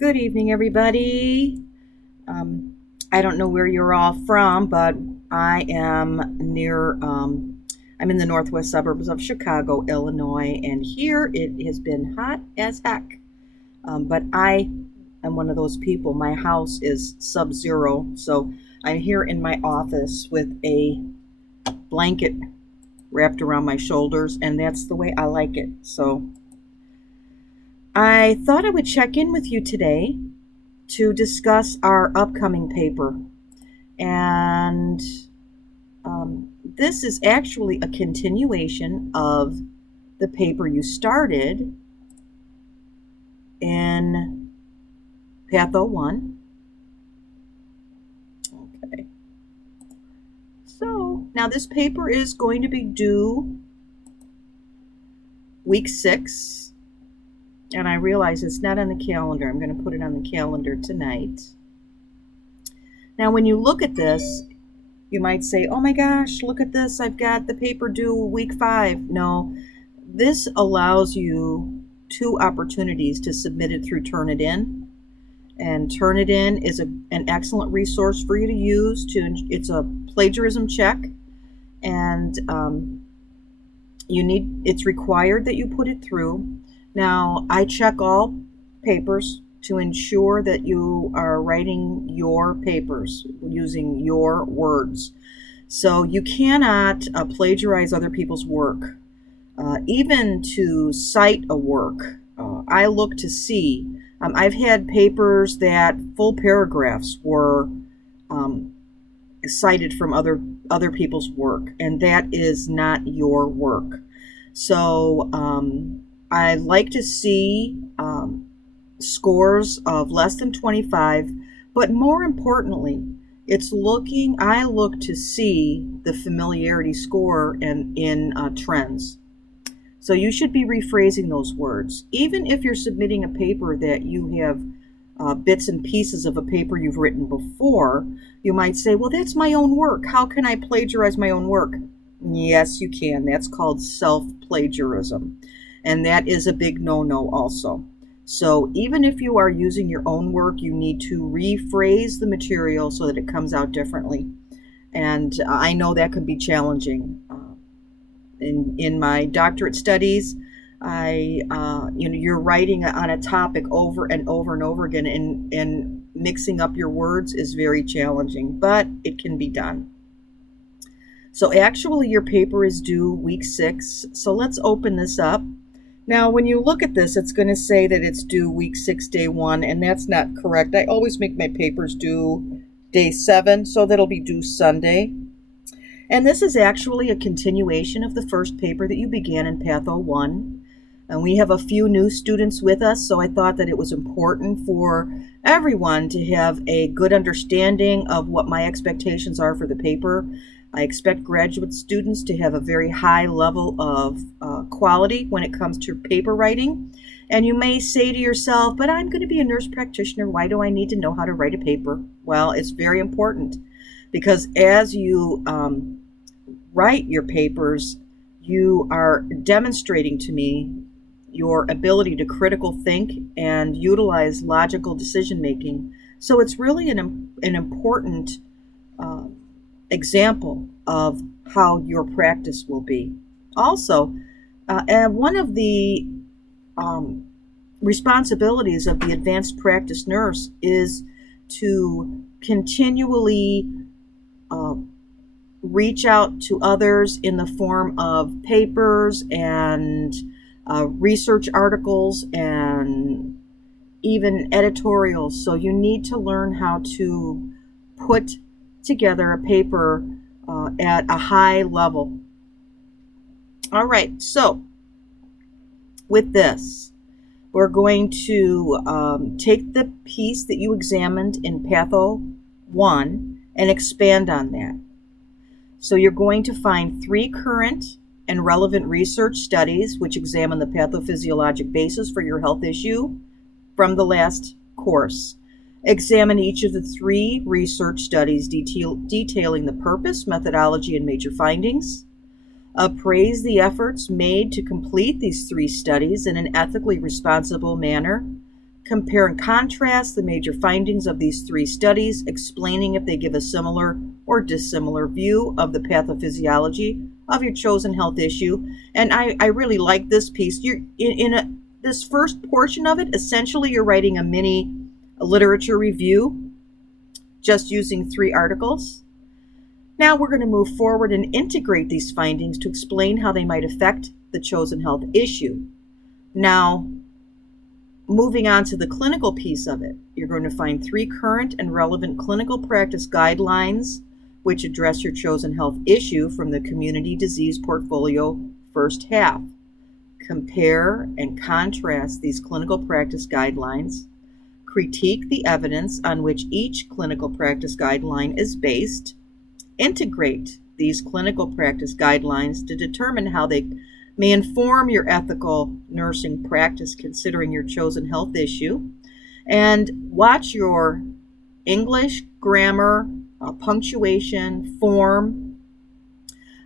Good evening, everybody. I don't know where you're all from, but I am I'm in the northwest suburbs of Chicago, Illinois, and here it has been hot as heck. But I am one of those people. My house is sub-zero, so I'm here in my office with a blanket wrapped around my shoulders, and that's the way I like it. So I thought I would check in with you today to discuss our upcoming paper. And this is actually a continuation of the paper you started in Patho 1. Okay. So now this paper is going to be due week 6. And I realize it's not on the calendar. I'm going to put it on the calendar tonight. Now, when you look at this, you might say, oh my gosh, look at this. I've got the paper due week 5. No, this allows you 2 opportunities to submit it through Turnitin. And Turnitin is an excellent resource for you to use. It's a plagiarism check. And it's required that you put it through. Now, I check all papers to ensure that you are writing your papers using your words. So you cannot plagiarize other people's work. Even to cite a work, I look to see. I've had papers that full paragraphs were cited from other people's work, and that is not your work. So I like to see scores of less than 25, but more importantly, I look to see the familiarity score in trends. So you should be rephrasing those words. Even if you're submitting a paper that you have bits and pieces of a paper you've written before, you might say, well, that's my own work. How can I plagiarize my own work? Yes, you can. That's called self-plagiarism. And that is a big no-no also. So even if you are using your own work, you need to rephrase the material so that it comes out differently. And I know that can be challenging. In my doctorate studies, you're writing on a topic over and over and over again, and mixing up your words is very challenging, but it can be done. So actually your paper is due week 6. So let's open this up. Now, when you look at this, it's going to say that it's due week 6, day 1, and that's not correct. I always make my papers due day 7, so that'll be due Sunday. And this is actually a continuation of the first paper that you began in Patho 1. And we have a few new students with us, so I thought that it was important for everyone to have a good understanding of what my expectations are for the paper. I expect graduate students to have a very high level of quality when it comes to paper writing. And you may say to yourself, but I'm going to be a nurse practitioner. Why do I need to know how to write a paper? Well, it's very important because as you write your papers, you are demonstrating to me your ability to critical think and utilize logical decision making. So it's really an important example of how your practice will be. Also, and one of the responsibilities of the advanced practice nurse is to continually reach out to others in the form of papers and research articles and even editorials. So you need to learn how to put together a paper at a high level. All right, so with this, we're going to take the piece that you examined in Patho 1 and expand on that. So you're going to find 3 current and relevant research studies which examine the pathophysiologic basis for your health issue from the last course. Examine each of the 3 research studies detailing the purpose, methodology, and major findings. Appraise the efforts made to complete these 3 studies in an ethically responsible manner Compare and contrast the major findings of these 3 studies, explaining if they give a similar or dissimilar view of the pathophysiology of your chosen health issue. And I really like this piece. You're this first portion of it, essentially you're writing a mini literature review just using 3 articles. Now we're going to move forward and integrate these findings to explain how they might affect the chosen health issue. Now, moving on to the clinical piece of it, you're going to find 3 current and relevant clinical practice guidelines which address your chosen health issue from the community disease portfolio first half. Compare and contrast these clinical practice guidelines. Critique the evidence on which each clinical practice guideline is based. Integrate these clinical practice guidelines to determine how they may inform your ethical nursing practice considering your chosen health issue. And watch your English, grammar, punctuation, form.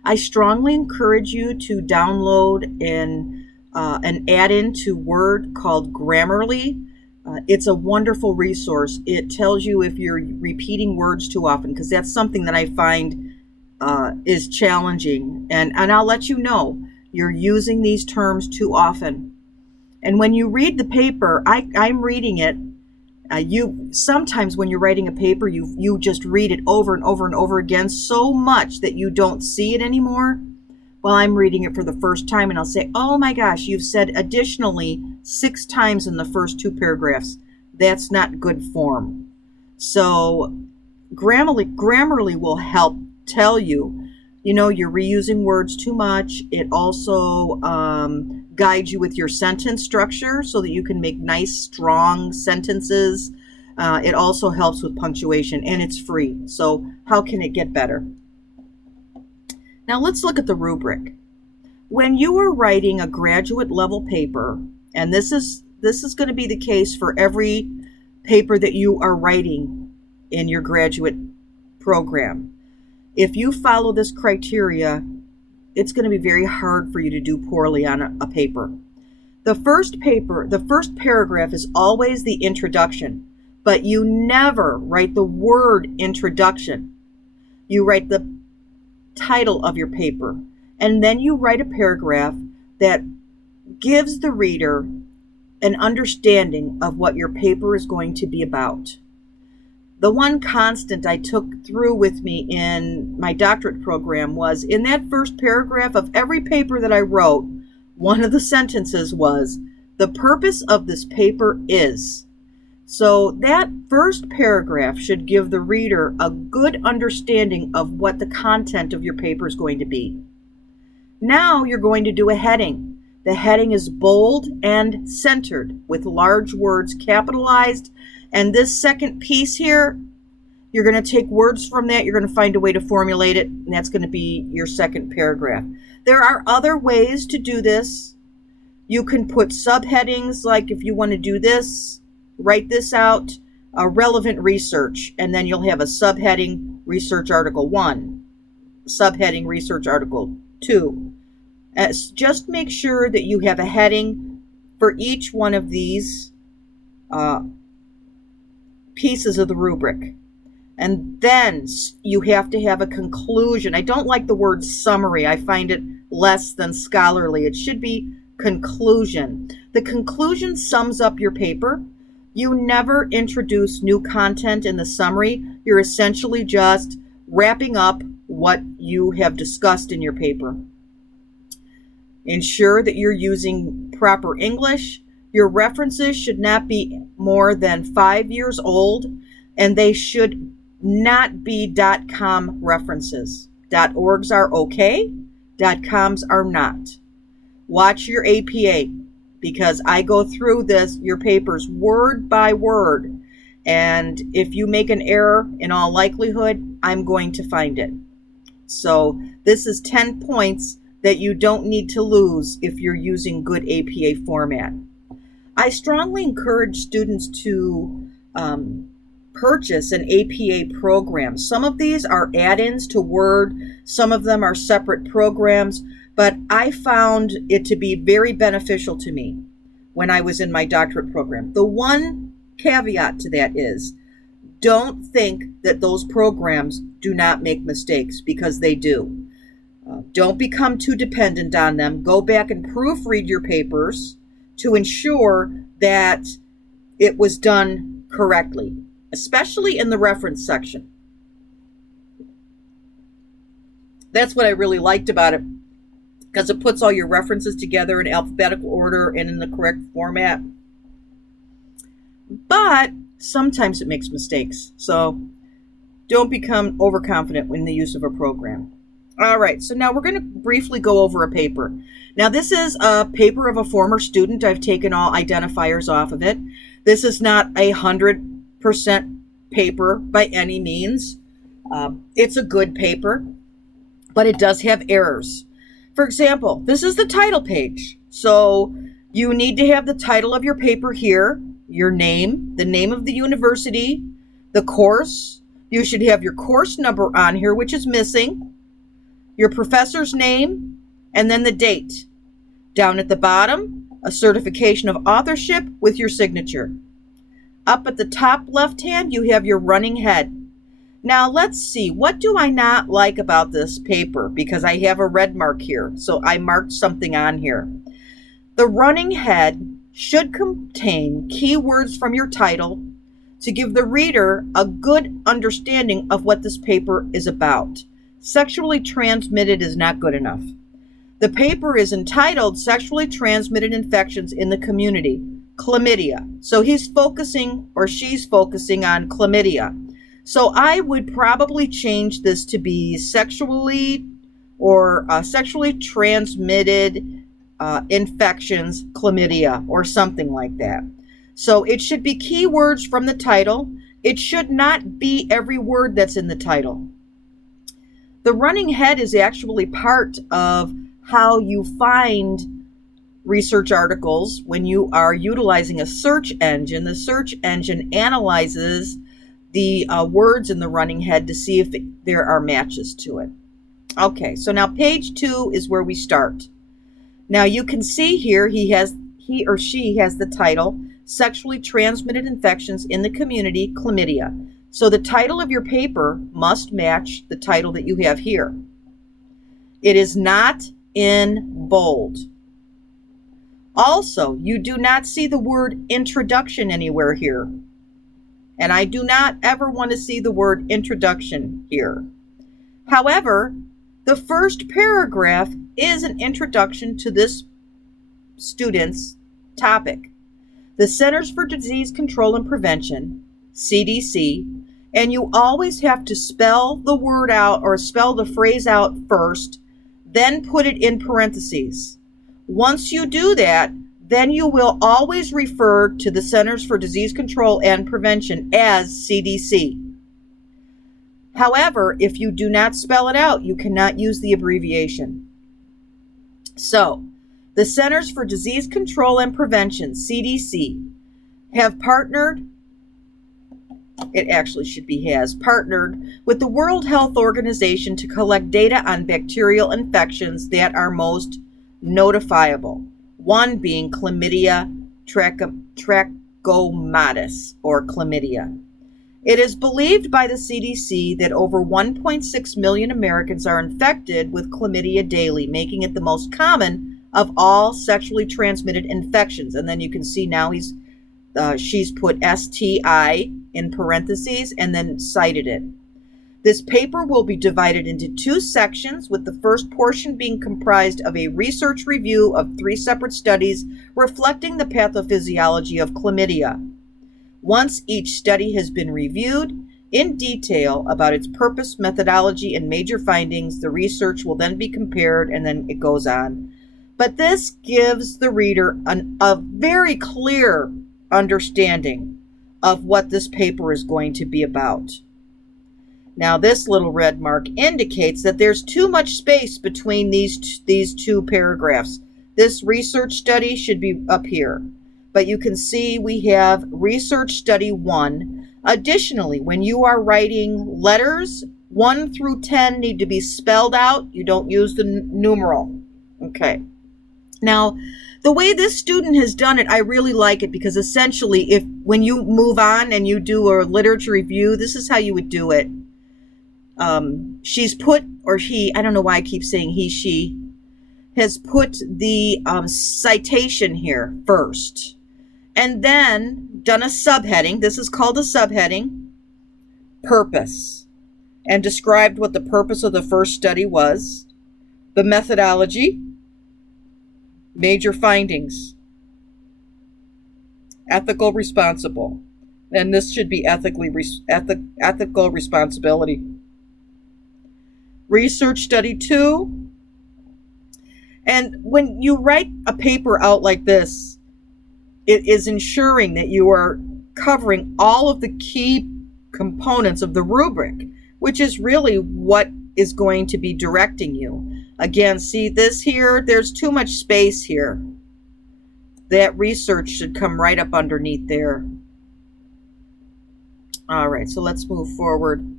I strongly encourage you to download an add-in to Word called Grammarly. It's a wonderful resource. It tells you if you're repeating words too often, because that's something that I find is challenging. And I'll let you know you're using these terms too often. And when you read the paper, I'm reading it. Sometimes when you're writing a paper, you just read it over and over and over again so much that you don't see it anymore. Well, I'm reading it for the first time and I'll say, oh my gosh, you've said additionally 6 times in the first 2 paragraphs. That's not good form. So Grammarly will help tell you, you're reusing words too much. It also guides you with your sentence structure so that you can make nice, strong sentences. It also helps with punctuation, and it's free. So how can it get better? Now let's look at the rubric. When you are writing a graduate level paper, and this is going to be the case for every paper that you are writing in your graduate program, if you follow this criteria, it's going to be very hard for you to do poorly on a paper. The first paragraph is always the introduction, but you never write the word introduction. You write the title of your paper, and then you write a paragraph that gives the reader an understanding of what your paper is going to be about. The one constant I took through with me in my doctorate program was in that first paragraph of every paper that I wrote, one of the sentences was, the purpose of this paper is. So that first paragraph should give the reader a good understanding of what the content of your paper is going to be. Now you're going to do a heading. The heading is bold and centered with large words capitalized. And this second piece here, you're going to take words from that. You're going to find a way to formulate it. And that's going to be your second paragraph. There are other ways to do this. You can put subheadings, like if you want to do this, write this out, relevant research, and then you'll have a subheading, research article 1, subheading, research article 2. Just make sure that you have a heading for each one of these pieces of the rubric. And then you have to have a conclusion. I don't like the word summary. I find it less than scholarly. It should be conclusion. The conclusion sums up your paper. You never introduce new content in the summary. You're essentially just wrapping up what you have discussed in your paper. Ensure that you're using proper English. Your references should not be more than 5 years old, and they should not be .com references. .orgs are okay, .coms are not. Watch your APA, because I go through your papers word by word, and if you make an error, in all likelihood, I'm going to find it. So this is 10 points that you don't need to lose if you're using good APA format. I strongly encourage students to purchase an APA program. Some of these are add-ins to Word, some of them are separate programs, but I found it to be very beneficial to me. when I was in my doctorate program. The one caveat to that is, don't think that those programs do not make mistakes, because they do. Don't become too dependent on them. Go back and proofread your papers to ensure that it was done correctly, especially in the reference section. That's what I really liked about it, because it puts all your references together in alphabetical order and in the correct format. But sometimes it makes mistakes. So don't become overconfident in the use of a program. All right, so now we're going to briefly go over a paper. Now, this is a paper of a former student. I've taken all identifiers off of it. This is not 100% paper by any means. It's a good paper, but it does have errors. For example, this is the title page. So you need to have the title of your paper here, your name, the name of the university, the course. You should have your course number on here, which is missing, your professor's name, and then the date. Down at the bottom, a certification of authorship with your signature. Up at the top left hand, you have your running head. Now let's see, what do I not like about this paper? Because I have a red mark here, so I marked something on here. The running head should contain keywords from your title to give the reader a good understanding of what this paper is about. Sexually transmitted is not good enough. The paper is entitled Sexually Transmitted Infections in the Community, Chlamydia. So he's focusing, or she's focusing on chlamydia. So I would probably change this to be sexually transmitted infections, chlamydia, or something like that. So it should be keywords from the title. It should not be every word that's in the title. The running head is actually part of how you find research articles when you are utilizing a search engine. The search engine analyzes the words in the running head to see if there are matches to it. Okay, so now page 2 is where we start. Now you can see here he or she has the title, Sexually Transmitted Infections in the Community, Chlamydia. So the title of your paper must match the title that you have here. It is not in bold. Also, you do not see the word introduction anywhere here. And I do not ever want to see the word introduction here. However, the first paragraph is an introduction to this student's topic. The Centers for Disease Control and Prevention, CDC, and you always have to spell the word out or spell the phrase out first, then put it in parentheses. Once you do that, then you will always refer to the Centers for Disease Control and Prevention as CDC. However, if you do not spell it out, you cannot use the abbreviation. So, the Centers for Disease Control and Prevention, CDC, have partnered, it actually should be has, partnered with the World Health Organization to collect data on bacterial infections that are most notifiable. One being chlamydia trachomatis, or chlamydia. It is believed by the CDC that over 1.6 million Americans are infected with chlamydia daily, making it the most common of all sexually transmitted infections. And then you can see now she's put STI in parentheses and then cited it. This paper will be divided into 2 sections, with the first portion being comprised of a research review of 3 separate studies reflecting the pathophysiology of chlamydia. Once each study has been reviewed in detail about its purpose, methodology, and major findings, the research will then be compared, and then it goes on. But this gives the reader a very clear understanding of what this paper is going to be about. Now, this little red mark indicates that there's too much space between these 2 paragraphs. This research study should be up here. But you can see we have research study 1. Additionally, when you are writing letters, 1 through 10 need to be spelled out. You don't use the numeral. Okay. Now, the way this student has done it, I really like it, because essentially when you move on and you do a literature review, this is how you would do it. She's put, or he, I don't know why I keep saying he, she, has put the citation here first, and then done a subheading. This is called a subheading, purpose, and described what the purpose of the first study was, the methodology, major findings, ethical responsible, and this should be ethical responsibility. Research study 2. And when you write a paper out like this, it is ensuring that you are covering all of the key components of the rubric, which is really what is going to be directing you. Again, see this here? There's too much space here. That research should come right up underneath there. All right, so let's move forward.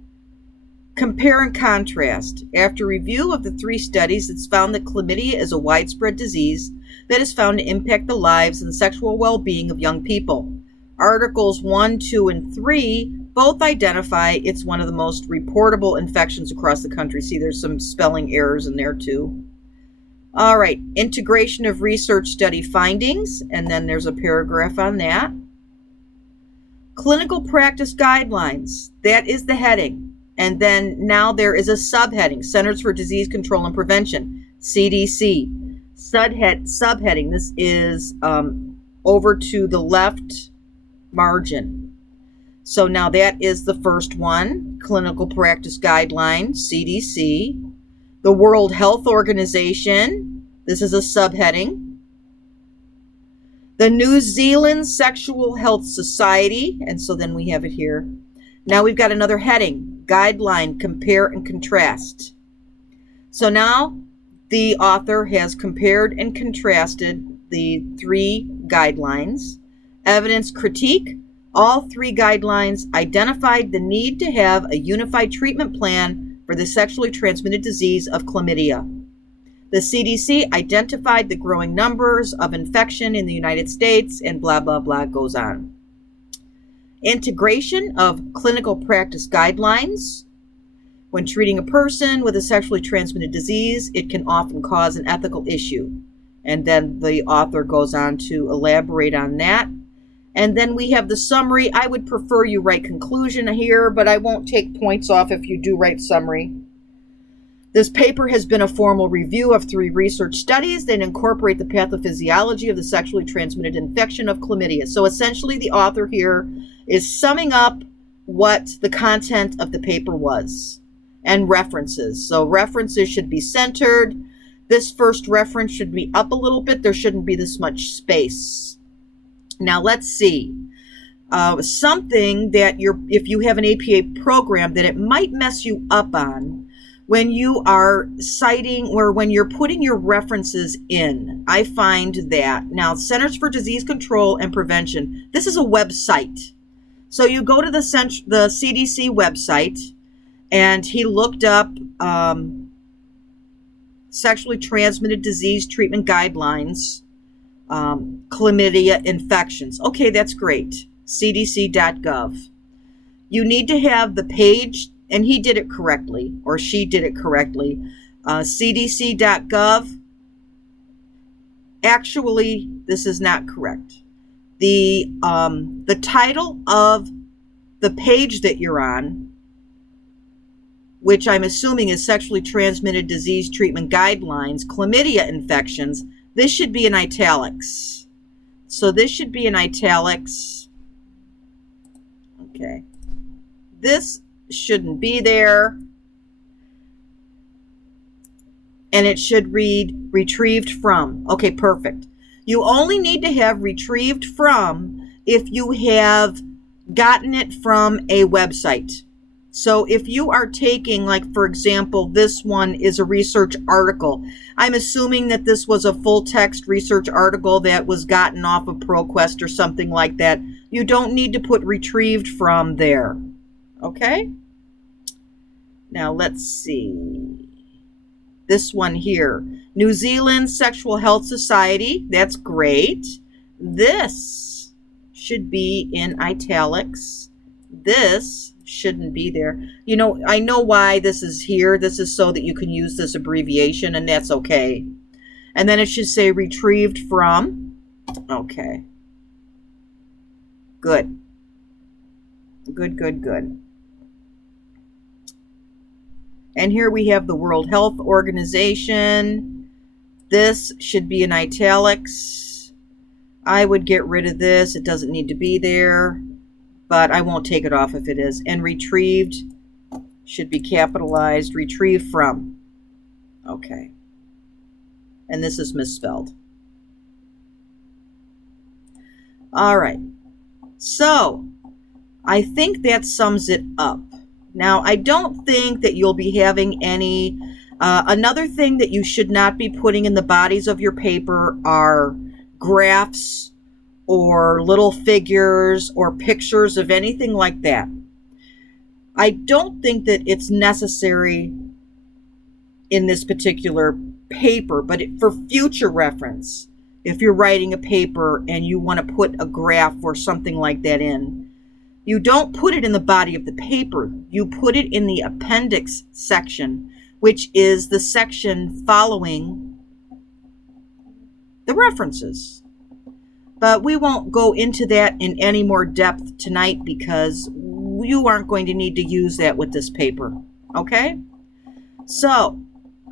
Compare and contrast. After review of the 3 studies, it's found that chlamydia is a widespread disease that is found to impact the lives and sexual well-being of young people. Articles 1, 2, and 3 both identify it's one of the most reportable infections across the country. See, there's some spelling errors in there too. All right, integration of research study findings, and then there's a paragraph on that. Clinical practice guidelines, that is the heading. And then now there is a subheading, Centers for Disease Control and Prevention, CDC. Subheading, this is over to the left margin. So now that is the first one, Clinical Practice Guidelines, CDC. The World Health Organization, this is a subheading. The New Zealand Sexual Health Society, and so then we have it here. Now we've got another heading, Guideline, Compare and Contrast. So now the author has compared and contrasted the 3 guidelines. Evidence critique. All 3 guidelines identified the need to have a unified treatment plan for the sexually transmitted disease of chlamydia. The CDC identified the growing numbers of infection in the United States, and blah, blah, blah goes on. Integration of clinical practice guidelines. When treating a person with a sexually transmitted disease, it can often cause an ethical issue. And then the author goes on to elaborate on that. And then we have the summary. I would prefer you write conclusion here, but I won't take points off if you do write summary. This paper has been a formal review of 3 research studies that incorporate the pathophysiology of the sexually transmitted infection of chlamydia. So essentially the author here is summing up what the content of the paper was, and references. So references should be centered. This first reference should be up a little bit. There shouldn't be this much space. Now let's see. Something that if you have an APA program, that it might mess you up on when you are citing, or when you're putting your references in. I find that now Centers for Disease Control and Prevention, this is a website. So you go to the CDC website, and he looked up sexually transmitted disease treatment guidelines, chlamydia infections. Okay, that's great. cdc.gov. You need to have the page, and he did it correctly, or she did it correctly. cdc.gov. Actually, this is not correct. The title of the page that you're on, which I'm assuming is sexually transmitted disease treatment guidelines, chlamydia infections, this should be in italics. So this should be in italics. Okay. This shouldn't be there. And it should read retrieved from. Okay, perfect. You only need to have retrieved from if you have gotten it from a website. So if you are taking, like, for example, this one is a research article. I'm assuming that this was a full text research article that was gotten off of ProQuest or something like that. You don't need to put retrieved from there. Okay? Now let's see. This one here. New Zealand Sexual Health Society. That's great. This should be in italics. This shouldn't be there. You know, I know why this is here. This is so that you can use this abbreviation, and that's okay. And then it should say retrieved from. Okay. Good. Good, good, good. And here we have the World Health Organization. This should be in italics. I would get rid of this. It doesn't need to be there, but I won't take it off if it is. And retrieved should be capitalized. Retrieved from. Okay. And this is misspelled. All right. So I think that sums it up. Now, I don't think that you'll be having any, another thing that you should not be putting in the bodies of your paper are graphs or little figures or pictures of anything like that. I don't think that it's necessary in this particular paper, but for future reference, if you're writing a paper and you want to put a graph or something like that in, you don't put it in the body of the paper. You put it in the appendix section, which is the section following the references. But we won't go into that in any more depth tonight because you aren't going to need to use that with this paper. Okay? So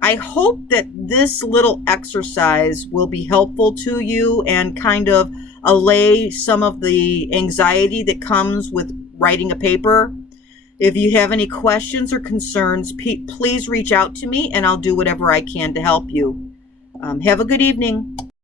I hope that this little exercise will be helpful to you and kind of allay some of the anxiety that comes with writing a paper. If you have any questions or concerns, please reach out to me and I'll do whatever I can to help you. Have a good evening.